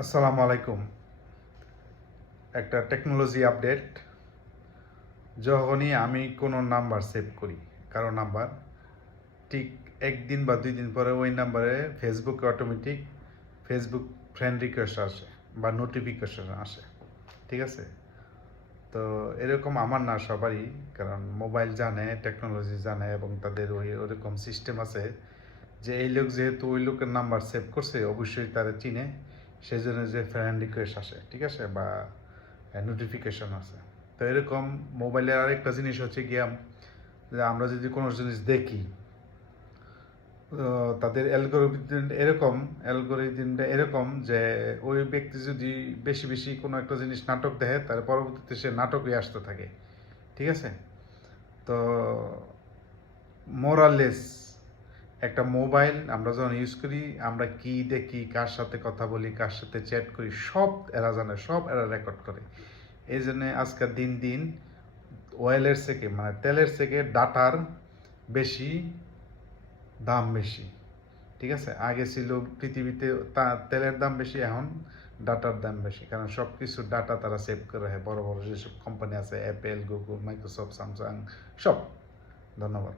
আসসালামু আলাইকুম। একটা টেকনোলজি আপডেট। যখনই আমি কোনো নাম্বার সেভ করি, কারো নাম্বার, ঠিক একদিন বা 2 দিন পরে ওই নাম্বারে ফেসবুকে অটোমেটিক ফেসবুক ফ্রেন্ড রিকোয়েস্ট আসে বা নোটিফিকেশন আসে। ঠিক আছে? তো এরকম আমার না, সবারই, কারণ মোবাইল জানে, টেকনোলজি জানে এবং তাদের ওরকম সিস্টেম আছে যে এই লোক যেহেতু ওই লোকের নাম্বার সেভ করছে, অবশ্যই তারা চিনে, সেই জন্য যে ফ্রেন্ড রিকোয়েস্ট আসে, ঠিক আছে, বা নোটিফিকেশন আছে। তো এরকম মোবাইলের আরেকটা জিনিস হচ্ছে গিয়া, যে আমরা যদি কোনো জিনিস দেখি, তাদের অ্যালগোরিদমটা এরকম যে ওই ব্যক্তি যদি বেশি বেশি কোনো একটা জিনিস নাটক দেখে, তার পরবর্তীতে সে নাটকই আসতে থাকে। ঠিক আছে? তো মোরালেস একটা মোবাইল আমরা যখন ইউজ করি, আমরা কি দেখি, কার সাথে কথা বলি, কার সাথে চ্যাট করি, সব এরা জানে, সব এরা রেকর্ড করে। এই জন্য আজকাল দিন দিন অয়েলের থেকে, মানে তেলের থেকে ডাটার বেশি দাম বেশি। ঠিক আছে? আগে ছিল পৃথিবীতে তেলের দাম বেশি, এখন ডাটার দাম বেশি, কারণ সব কিছু ডাটা তারা সেভ করে রাখে। বড় বড় যেসব কোম্পানি আছে, অ্যাপেল, গুগল, মাইক্রোসফট, স্যামসাং, সব। ধন্যবাদ।